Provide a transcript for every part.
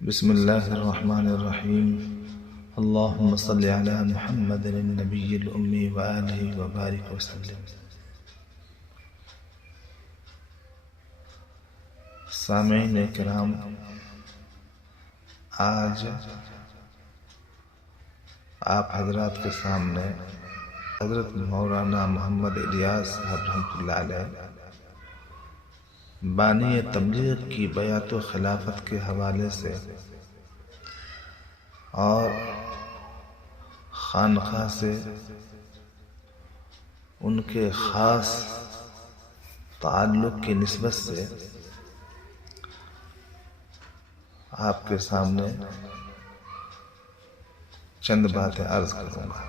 بسم الله الرحمن الرحيم. اللهم صل على محمد النبي الأمي وآله وبارك وسلم. سامعین کرام، آج آپ حضرات کے سامنے حضرت مولانا محمد الیاس صاحب رحمۃ اللہ علیہ بانی تبلیغ کی بیعت و خلافت کے حوالے سے اور خانقاہ سے ان کے خاص تعلق کی نسبت سے آپ کے سامنے چند باتیں عرض کروں گا۔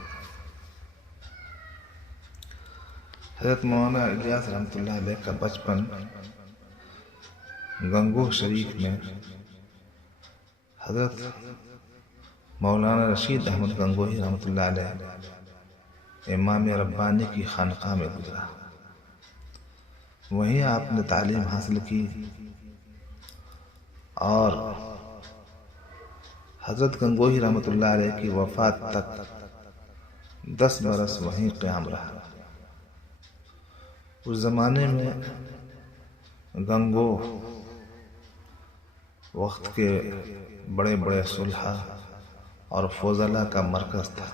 حضرت مولانا الیاس رحمۃ اللہ علیہ کا بچپن گنگوہ شریف میں حضرت مولانا رشید احمد گنگوہی رحمۃ اللہ علیہ امام ربانی کی خانقاہ میں گزرا۔ وہیں آپ نے تعلیم حاصل کی اور حضرت گنگوہی رحمۃ اللہ علیہ کی وفات تک 10 برس وہیں قیام رہا۔ اس زمانے میں گنگوہ وقت کے بڑے بڑے صلحاء اور فضلاء کا مرکز تھا۔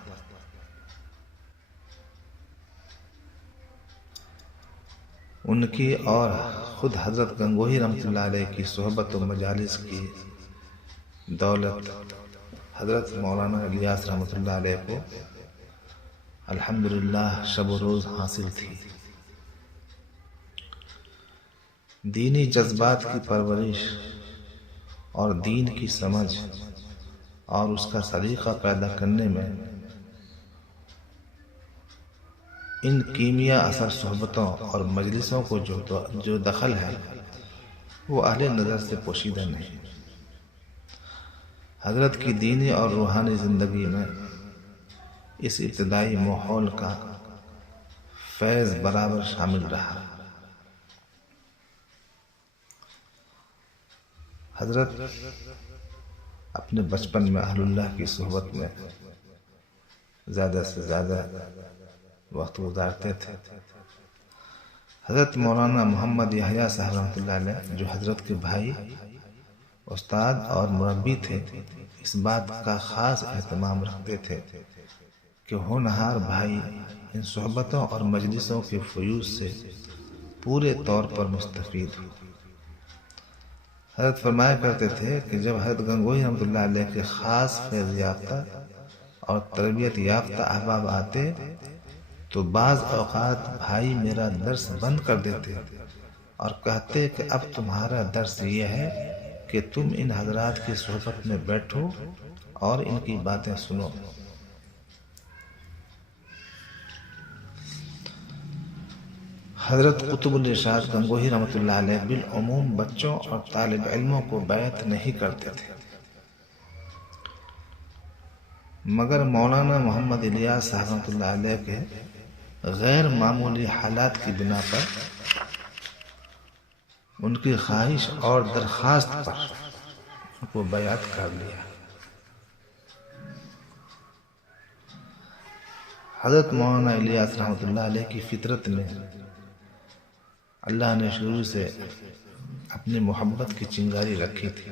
ان کی اور خود حضرت گنگوہی رحمۃ اللہ علیہ کی صحبت و مجالس کی دولت حضرت مولانا الیاس رحمۃ اللہ علیہ کو الحمدللہ شب و روز حاصل تھی۔ دینی جذبات کی پرورش اور دین کی سمجھ اور اس کا سلیقہ پیدا کرنے میں ان کیمیا اثر صحبتوں اور مجلسوں کو جو دخل ہے وہ اہل نظر سے پوشیدہ نہیں۔ حضرت کی دینی اور روحانی زندگی میں اس ابتدائی ماحول کا فیض برابر شامل رہا۔ حضرت اپنے بچپن میں اہل اللہ کی صحبت میں زیادہ سے زیادہ وقت گزارتے تھے۔ حضرت مولانا محمد یحییٰ صاحب رحمۃ اللہ علیہ جو حضرت کے بھائی، استاد اور مربی تھے، اس بات کا خاص اہتمام رکھتے تھے کہ ہونہار بھائی ان صحبتوں اور مجلسوں کے فیوض سے پورے طور پر مستفید ہو۔ حضرت فرمایا کرتے تھے کہ جب حضرت گنگوہی رحمۃ اللہ علیہ کے خاص فیض یافتہ اور تربیت یافتہ احباب آتے تو بعض اوقات بھائی میرا درس بند کر دیتے اور کہتے کہ اب تمہارا درس یہ ہے کہ تم ان حضرات کی صحبت میں بیٹھو اور ان کی باتیں سنو۔ حضرت قطب الارشاد گنگوہی رحمۃ اللہ علیہ بالعموم بچوں اور طالب علموں کو بیعت نہیں کرتے تھے، مگر مولانا محمد الیاس صاحب رحمۃ اللہ علیہ کے غیر معمولی حالات کی بنا پر ان کی خواہش اور درخواست پر ان کو بیعت کر لیا۔ حضرت مولانا الیاس رحمۃ اللہ علیہ کی فطرت میں اللہ نے شروع سے اپنی محبت کی چنگاری رکھی تھی۔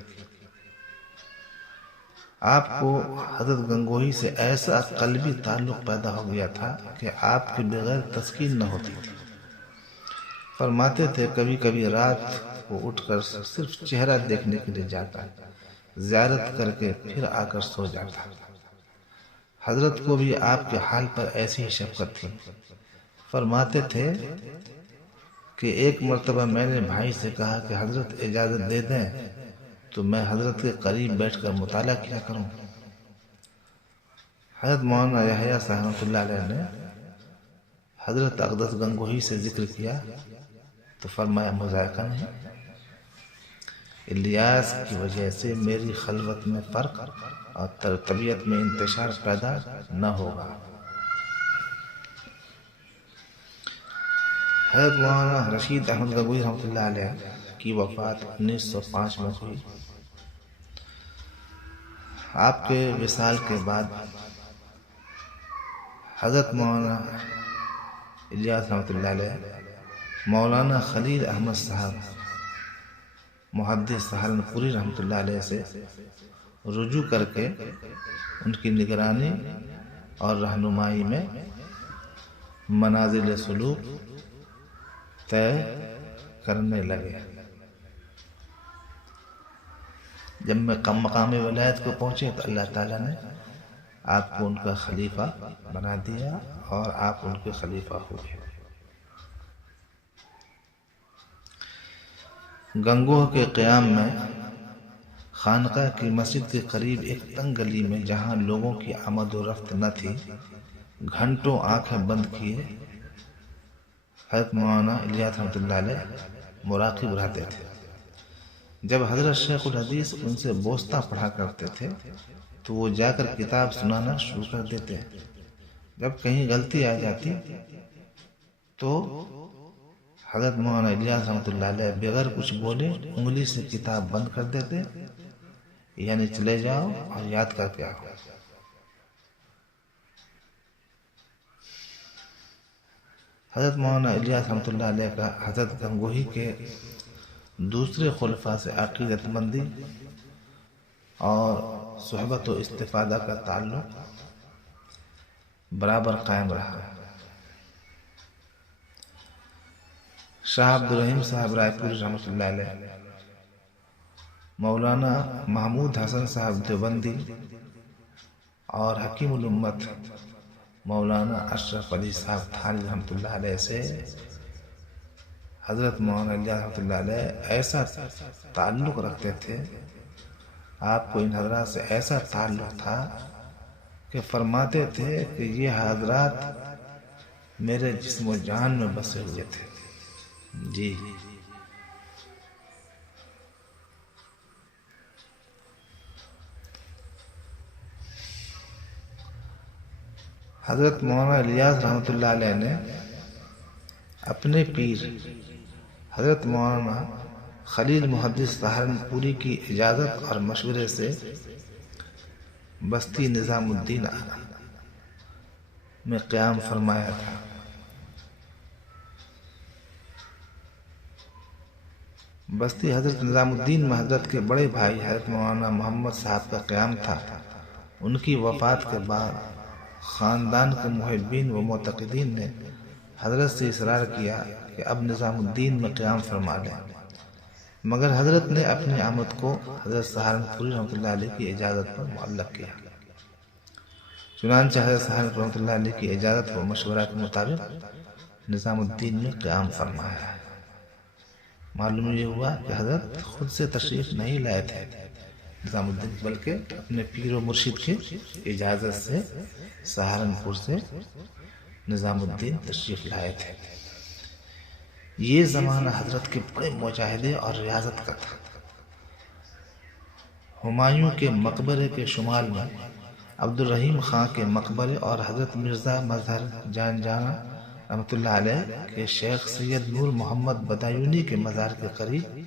آپ کو حضرت گنگوہی سے ایسا قلبی تعلق پیدا ہو گیا تھا کہ آپ کے بغیر تسکین نہ ہوتی تھی۔ فرماتے تھے کبھی کبھی رات کو اٹھ کر صرف چہرہ دیکھنے کے لیے جاتا، زیارت کر کے پھر آ کر سو جاتا۔ حضرت کو بھی آپ کے حال پر ایسی ہی شفقت تھی۔ فرماتے تھے کہ ایک مرتبہ میں نے بھائی سے کہا کہ حضرت اجازت دے دیں تو میں حضرت کے قریب بیٹھ کر مطالعہ کیا کروں۔ حضرت مولانا یحییٰ صاحب رحمۃ اللہ علیہ نے حضرت اقدس گنگوہی سے ذکر کیا تو فرمایا مذائقہ نہیں، الیاس کی وجہ سے میری خلوت میں فرق اور طبیعت میں انتشار پیدا نہ ہوگا۔ حضرت مولانا رشید احمد گنگوہی رحمۃ اللہ علیہ کی وفات 1905 میں ہوئی۔ آپ کے وصال کے بعد حضرت مولانا الیاس رحمۃ اللہ علیہ مولانا خلیل احمد صاحب محدث سہارنپوری رحمۃ اللہ علیہ سے رجوع کر کے ان کی نگرانی اور رہنمائی میں منازل سلوک طے کرنے لگے۔ جب میں مقام ولایت کو پہنچے تو اللہ تعالیٰ نے آپ کو ان کا خلیفہ بنا دیا اور آپ ان کے خلیفہ ہوئے۔ گنگوہ کے قیام میں خانقاہ کی مسجد کے قریب ایک تنگ گلی میں جہاں لوگوں کی آمد و رفت نہ تھی، گھنٹوں آنکھیں بند کیے حضرت مولانا الیاس رحمۃ اللہ علیہ مراقب رہتے تھے۔ جب حضرت شیخ الحدیث ان سے بوسطہ پڑھا کرتے تھے تو وہ جا کر کتاب سنانا شروع کر دیتے۔ جب کہیں غلطی آ جاتی تو حضرت مولانا الیاس رحمۃ اللہ علیہ بغیر کچھ بولے انگلی سے کتاب بند کر دیتے، یعنی چلے جاؤ اور یاد کر کے آؤ۔ حضرت مولانا الیاس رحمۃ اللہ علیہ کا حضرت گنگوہی کے دوسرے خلفاء سے عقیدت مندی اور صحبت و استفادہ کا تعلق برابر قائم رہا۔ شاہ عبد الرحیم صاحب رائے پوری رحمۃ اللہ علیہ، مولانا محمود حسن صاحب دیوبندی اور حکیم الامت مولانا اشرف علی صاحب تھانوی رحمۃ اللہ علیہ سے حضرت مولانا الیاس رحمۃ اللہ علیہ ایسا تعلق رکھتے تھے، آپ کو ان حضرات سے ایسا تعلق تھا کہ فرماتے تھے کہ یہ حضرات میرے جسم و جان میں بسے ہوئے تھے۔ جی حضرت مولانا الیاس رحمۃ اللہ علیہ نے اپنے پیر حضرت مولانا خلیل محدث سہارنپوری کی اجازت اور مشورے سے بستی نظام الدین میں قیام فرمایا تھا۔ بستی حضرت نظام الدین میں حضرت کے بڑے بھائی حضرت مولانا محمد صاحب کا قیام تھا۔ ان کی وفات کے بعد خاندان کے محبین و معتقدین نے حضرت سے اصرار کیا کہ اب نظام الدین میں قیام فرما لیں، مگر حضرت نے اپنی آمد کو حضرت سہارنپوری رحمۃ اللہ علیہ کی اجازت پر معلق کیا۔ چنانچہ حضرت سہارنپوری رحمۃ اللہ علیہ کی اجازت و مشورہ کے مطابق نظام الدین میں قیام فرمایا۔ معلوم یہ ہوا کہ حضرت خود سے تشریف نہیں لائے تھے نظام الدین، بلکہ اپنے پیر و مرشد کی اجازت سے سہارنپور سے نظام الدین تشریف لائے تھے۔ یہ زمانہ حضرت کے بڑے مجاہدے اور ریاضت کا تھا۔ ہمایوں کے مقبرے کے شمال میں عبد الرحیم خان کے مقبرے اور حضرت مرزا مظہر جان جانا رحمۃ اللہ علیہ کے شیخ سید نور محمد بدایونی کے مزار کے قریب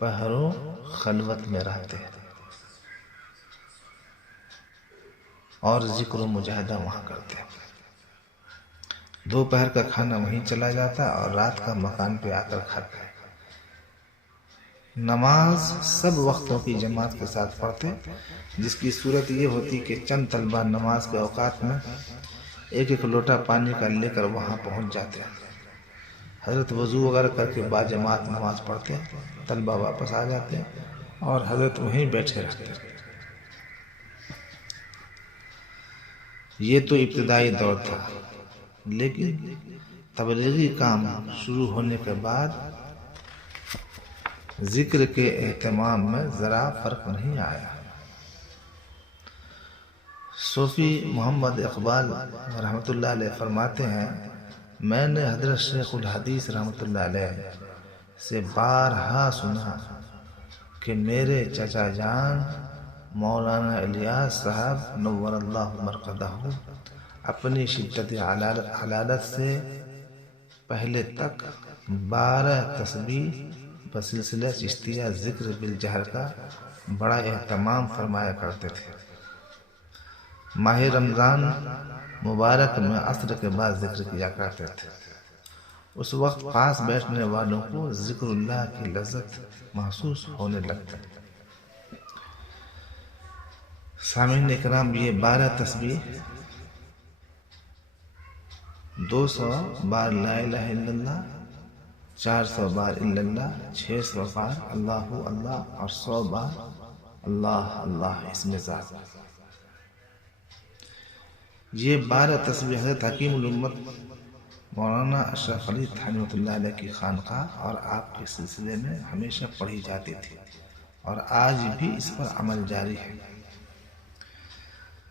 پہروں خلوت میں رہتے اور ذکر و مجاہدہ وہاں کرتے۔ دوپہر کا کھانا وہیں چلا جاتا اور رات کا مکان پہ آ کر کھاتے۔ نماز سب وقتوں کی جماعت کے ساتھ پڑھتے، جس کی صورت یہ ہوتی کہ چند طلبہ نماز کے اوقات میں ایک ایک لوٹا پانی کا لے کر وہاں پہنچ جاتے۔ حضرت وضو وغیرہ کر کے بعد جماعت نماز پڑھتے، طلبہ واپس آ جاتے اور حضرت وہیں بیٹھے رہتے۔ یہ تو ابتدائی دور تھا، لیکن تبلیغی کام شروع ہونے کے بعد ذکر کے اہتمام میں ذرا فرق نہیں آیا۔ صوفی محمد اقبال رحمۃ اللہ علیہ فرماتے ہیں، میں نے حضرت شیخ الحدیث رحمۃ اللہ علیہ سے بارہا سنا کہ میرے چچا جان مولانا الیاس صاحب نور اللہ مرقدہ اپنی شدت علالت سے پہلے تک 12 تسبیح بسلسلہ چشتیہ ذکر بالجہر کا بڑا اہتمام فرمایا کرتے تھے۔ ماہ رمضان مبارک میں عصر کے بعد ذکر کیا کرتے تھے۔ اس وقت پاس بیٹھنے والوں کو ذکر اللہ کی لذت محسوس ہونے لگتی۔ سامعین اکرام، یہ 12 تسبیح 200 بار لا الہ الا اللہ، 400 بار الا اللہ، 600 بار اللہ اللہ اور 100 بار اللہ اللہ اسم ذات۔ یہ 12 تسبیح حضرت حکیم الامت مولانا اشرف علی تھانوی رحمۃ اللہ علیہ کی خانقاہ اور آپ کے سلسلے میں ہمیشہ پڑھی جاتی تھی اور آج بھی اس پر عمل جاری ہے۔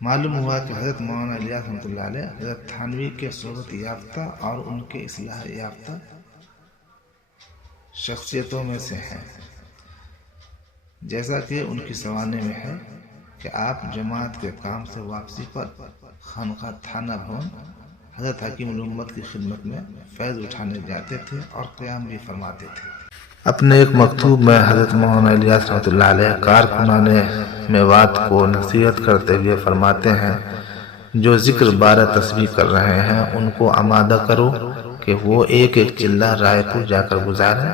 معلوم ہوا کہ حضرت مولانا الیاس رحمۃ اللہ علیہ حضرت تھانوی کے صحبت یافتہ اور ان کے اصلاح یافتہ شخصیتوں میں سے ہیں، جیسا کہ ان کی سوانح میں ہے کہ آپ جماعت کے کام سے واپسی پر خانقاہ تھانہ بھون حضرت حکیم الامت کی خدمت میں فیض اٹھانے جاتے تھے اور قیام بھی فرماتے تھے۔ اپنے ایک مکتوب میں حضرت مولانا الیاس رحمۃ اللہ علیہ کارکنان میوات کو نصیحت کرتے ہوئے فرماتے ہیں، جو ذکر 12 تسبیح کر رہے ہیں ان کو آمادہ کرو کہ وہ ایک ایک چلہ رائے پور جا کر گزاریں۔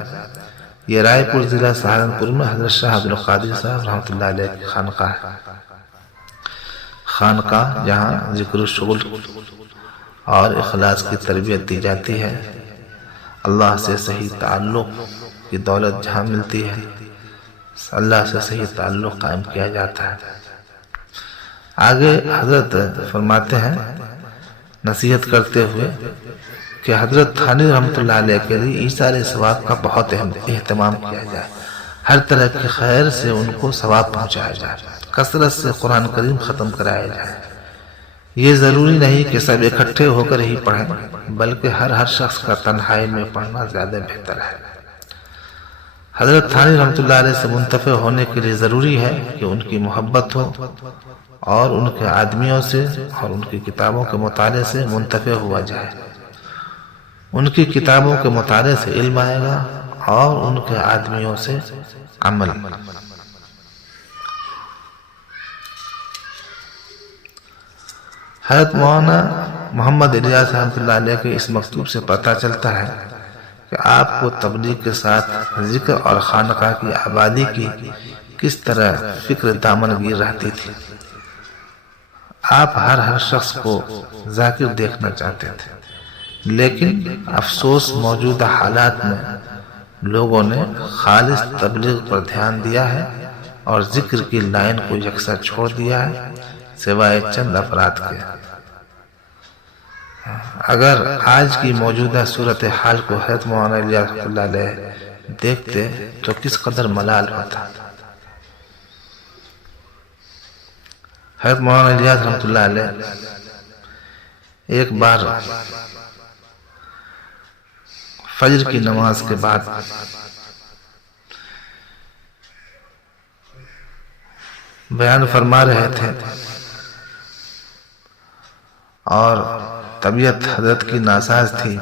یہ رائے پور ضلع سہارنپور میں حضرت شاہ عبدالقادر صاحب رحمۃ اللہ علیہ کی خانقاہ ہے، خانقاہ جہاں ذکر الشغل اور اخلاص کی تربیت دی جاتی ہے، اللہ سے صحیح تعلق کی دولت جہاں ملتی ہے، اللہ سے صحیح تعلق قائم کیا جاتا ہے۔ آگے حضرت فرماتے ہیں نصیحت کرتے ہوئے کہ حضرت تھانوی رحمۃ اللہ علیہ کے لیے ایثار ثواب کا بہت اہتمام کیا جائے، ہر طرح کی خیر سے ان کو ثواب پہنچایا جائے، کثرت سے قرآن کریم ختم کرایا جائے۔ یہ ضروری نہیں کہ سب اکٹھے ہو کر ہی پڑھیں، بلکہ ہر شخص کا تنہائی میں پڑھنا زیادہ بہتر ہے۔ حضرت تھانوی رحمۃ اللہ علیہ سے منتفع ہونے کے لیے ضروری ہے کہ ان کی محبت ہو اور ان کے آدمیوں سے اور ان کی کتابوں کے مطالعے سے منتفع ہوا جائے۔ ان کی کتابوں کے مطالعے سے علم آئے گا اور ان کے آدمیوں سے عمل۔ حضرت مولانا محمد الیاس رحمۃ اللہ علیہ کے اس مکتوب سے پتہ چلتا ہے کہ آپ کو تبلیغ کے ساتھ ذکر اور خانقاہ کی آبادی کی کس طرح فکر دامن گیر رہتی تھی۔ آپ ہر شخص کو ذاکر دیکھنا چاہتے تھے، لیکن افسوس موجودہ حالات میں لوگوں نے خالص تبلیغ پر دھیان دیا ہے اور ذکر کی لائن کو یکساں چھوڑ دیا ہے، سوائے چند افراد کے۔ اگر آج کی موجودہ صورتحال کو حضرت مولانا الیاس رحمۃ اللہ علیہ دیکھتے تو کس قدر ملال ہوتا۔ حضرت مولانا الیاس رحمۃ اللہ علیہ ایک بار فجر کی نماز کے بعد بیان فرما رہے تھے اور طبیعت حضرت کی ناساز تھی۔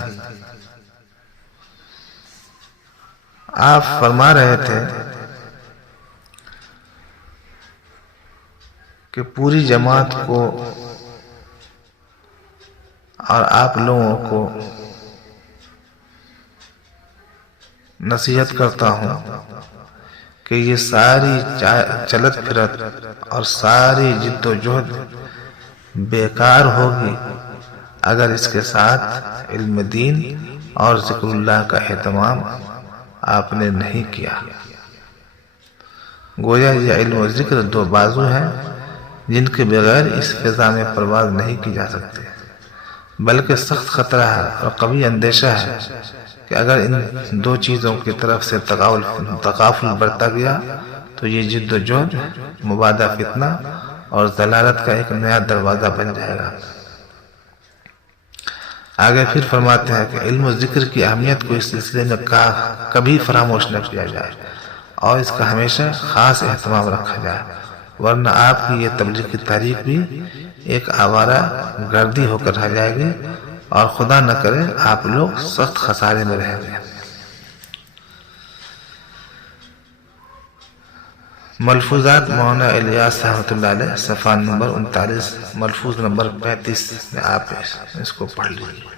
آپ فرما رہے تھے کہ پوری جماعت کو اور آپ لوگوں کو نصیحت کرتا ہوں کہ یہ ساری چلت پھرت اور ساری جد و جہد بیکار ہوگی اگر اس کے ساتھ علم دین اور ذکر اللہ کا اہتمام آپ نے نہیں کیا۔ گویا یہ علم و ذکر دو بازو ہیں جن کے بغیر اس فضا میں پرواز نہیں کی جا سکتی، بلکہ سخت خطرہ ہے اور قوی اندیشہ ہے کہ اگر ان دو چیزوں کی طرف سے تغافل برتا گیا تو یہ جد و جہد مبادا فتنہ اور ضلالت کا ایک نیا دروازہ بن جائے گا۔ آگے پھر فرماتے ہیں کہ علم و ذکر کی اہمیت کو اس سلسلے میں کبھی فراموش نہ کیا جائے اور اس کا ہمیشہ خاص اہتمام رکھا جائے، ورنہ آپ کی یہ تبلیغ کی تحریک بھی ایک آوارہ گردی ہو کر رہ جائے گی اور خدا نہ کرے آپ لوگ سخت خسارے میں رہیں گے۔ ملفوظات مولانا الیاس رحمۃ اللہ علیہ، صفحہ نمبر 39، ملفوظ نمبر 35 میں آپ اس کو پڑھ لیجیے۔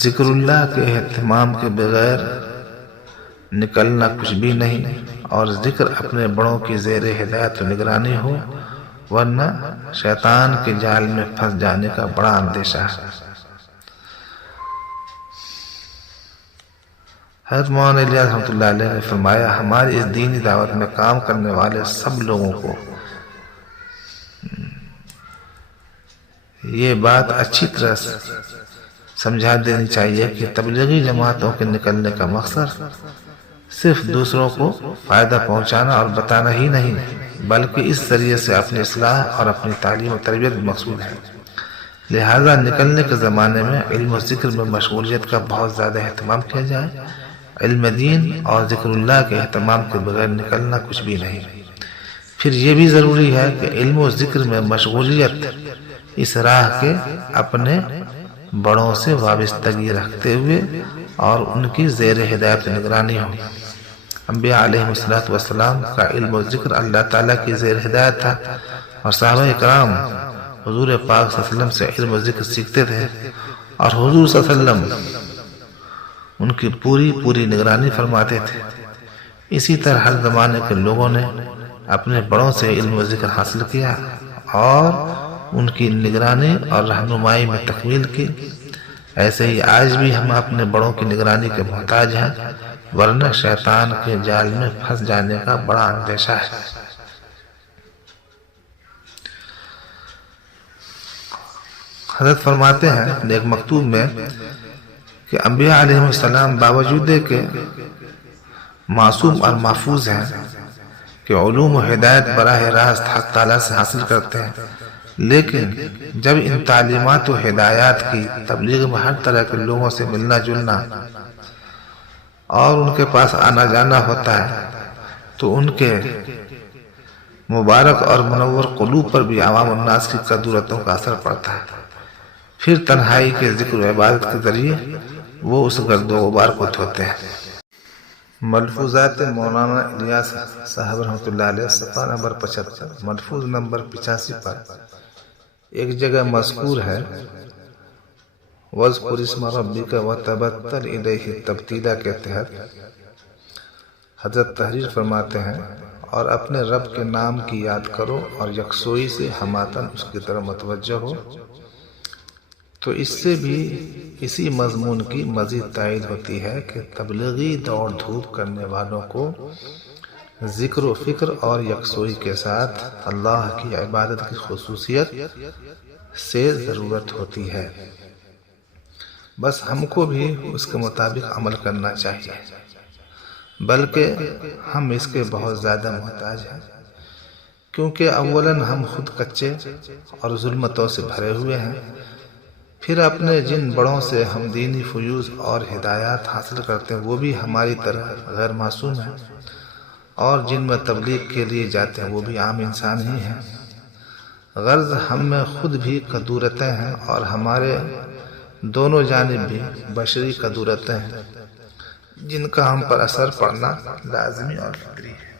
ذکر اللہ کے اہتمام کے بغیر نکلنا کچھ بھی نہیں، اور ذکر اپنے بڑوں کی زیر ہدایت و نگرانی ہو، ورنہ شیطان کے جال میں پھنس جانے کا بڑا اندیشہ ہے۔ حضرت مولانا الیاس رحمۃ اللہ علیہ نے فرمایا، ہماری اس دینی دعوت میں کام کرنے والے سب لوگوں کو یہ بات اچھی طرح سمجھا دینی چاہیے کہ تبلیغی جماعتوں کے نکلنے کا مقصد صرف دوسروں کو فائدہ پہنچانا اور بتانا ہی نہیں، بلکہ اس ذریعے سے اپنی اصلاح اور اپنی تعلیم و تربیت بھی مقصود ہے۔ لہذا نکلنے کے زمانے میں علم و ذکر میں مشغولیت کا بہت زیادہ اہتمام کیا جائے۔ علم دین اور ذکر اللہ کے اہتمام کے بغیر نکلنا کچھ بھی نہیں۔ پھر یہ بھی ضروری ہے کہ علم و ذکر میں مشغولیت اس راہ کے اپنے بڑوں سے وابستگی رکھتے ہوئے اور ان کی زیر ہدایت نگرانی ہو۔ انبیاء علیہ السلام کا علم و ذکر اللہ تعالیٰ کی زیر ہدایت تھا، اور صحابہ اکرام حضور پاک صلی اللہ علیہ وسلم سے علم و ذکر سیکھتے تھے، اور حضور صلی اللہ علیہ وسلم ان کی پوری نگرانی فرماتے تھے۔ اسی طرح ہر زمانے کے لوگوں نے اپنے بڑوں سے علم و ذکر حاصل کیا اور ان کی نگرانی اور رہنمائی میں تکمیل کی۔ ایسے ہی آج بھی ہم اپنے بڑوں کی نگرانی کے محتاج ہیں، ورنہ شیطان کے جال میں پھنس جانے کا بڑا اندیشہ ہے۔ حضرت فرماتے ہیں ایک مکتوب میں کہ انبیاء علیہ السلام باوجود کہ معصوم اور محفوظ ہیں کہ علوم و ہدایت براہ راست حق تعالیٰ سے حاصل کرتے ہیں، لیکن جب ان تعلیمات و ہدایات کی تبلیغ میں ہر طرح کے لوگوں سے ملنا جلنا اور ان کے پاس آنا جانا ہوتا ہے تو ان کے مبارک اور منور قلوب پر بھی عوام الناس کی قدورتوں کا اثر پڑتا ہے۔ پھر تنہائی کے ذکر و عبادت کے ذریعے وہ اس گرد و غبار کو دھوتے ہیں۔ ملفوظات مولانا الیاس صاحب رحمۃ اللہ علیہ، صفحہ نمبر 75، ملفوظ نمبر 85 پر ایک جگہ مذکور ہے، وَاذْكُرِ اسْمَ رَبِّكَ وَتَبَتَّلْ إِلَيْهِ تَبْتِيلًا کے تحت حضرت تحریر فرماتے ہیں، اور اپنے رب کے نام کی یاد کرو اور یکسوئی سے ہماتن اس کی طرف متوجہ ہو۔ تو اس سے بھی اسی مضمون کی مزید تائید ہوتی ہے کہ تبلیغی دوڑ دھوپ کرنے والوں کو ذکر و فکر اور یکسوئی کے ساتھ اللہ کی عبادت کی خصوصیت سے ضرورت ہوتی ہے۔ بس ہم کو بھی اس کے مطابق عمل کرنا چاہیے، بلکہ ہم اس کے بہت زیادہ محتاج ہیں، کیونکہ اولاً ہم خود کچے اور ظلمتوں سے بھرے ہوئے ہیں، پھر اپنے جن بڑوں سے ہم دینی فیوز اور ہدایات حاصل کرتے ہیں وہ بھی ہماری طرح غیر معصوم ہیں، اور جن میں تبلیغ کے لیے جاتے ہیں وہ بھی عام انسان ہی ہیں۔ غرض ہم میں خود بھی قدورتیں ہیں اور ہمارے دونوں جانب بھی بشری قدورتیں ہیں، جن کا ہم پر اثر پڑنا لازمی اور فطری ہے۔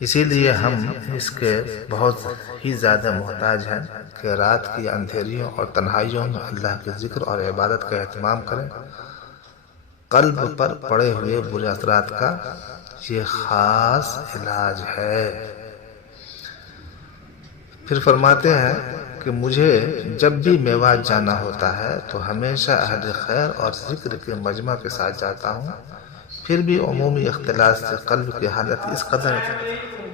اسی لیے ہم اس کے بہت ہی زیادہ محتاج ہیں کہ رات کی اندھیریوں اور تنہائیوں میں اللہ کے ذکر اور عبادت کا اہتمام کریں۔ قلب پر پڑے ہوئے برے اثرات کا یہ خاص علاج ہے۔ پھر فرماتے ہیں کہ مجھے جب بھی میوات جانا ہوتا ہے تو ہمیشہ اہل خیر اور ذکر کے مجمع کے ساتھ جاتا ہوں، پھر بھی عمومی اختلاط سے قلب کی حالت اس قدر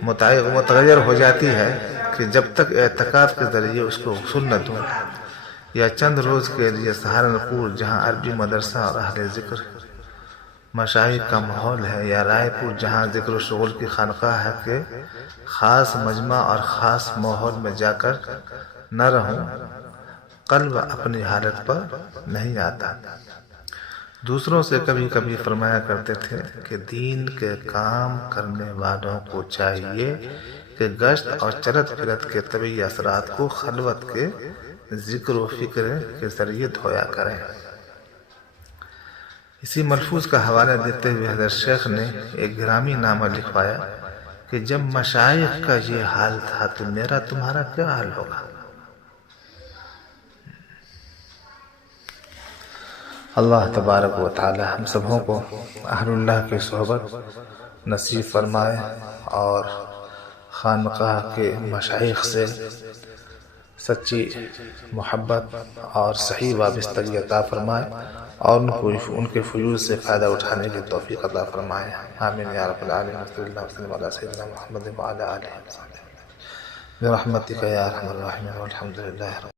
متغیر ہو جاتی ہے کہ جب تک اعتکاف کے ذریعے اس کو غسل نہ دوں، یا چند روز کے لیے سہارنپور جہاں عربی مدرسہ اور اہل ذکر مشائخ کا ماحول ہے، یا رائے پور جہاں ذکر و شغل کی خانقاہ ہے، کہ خاص مجمع اور خاص ماحول میں جا کر نہ رہوں، قلب اپنی حالت پر نہیں آتا۔ دوسروں سے کبھی کبھی فرمایا کرتے تھے کہ دین کے کام کرنے والوں کو چاہیے کہ گشت اور چلت پھرت کے طبعی اثرات کو خلوت کے ذکر و فکر کے ذریعے دھویا کریں۔ اسی ملفوظ کا حوالہ دیتے ہوئے حضرت شیخ نے ایک گرامی نامہ لکھوایا کہ جب مشائخ کا یہ حال تھا تو میرا تمہارا کیا حال ہوگا۔ اللہ تبارک و تعالی ہم سبوں کو اہل اللہ کی صحبت نصیب فرمائے اور خانقاہ کے مشائخ سے سچی محبت اور صحیح وابستگی عطا فرمائے اور ان کے فیوض سے فائدہ اٹھانے کی توفیق عطا فرمائے۔ آمین یا رب العالمین۔ صلی اللہ وسلم علی سیدنا محمد وعلی آلہ وصحبہ برحمتک یا ارحم الراحمین والحمد للہ۔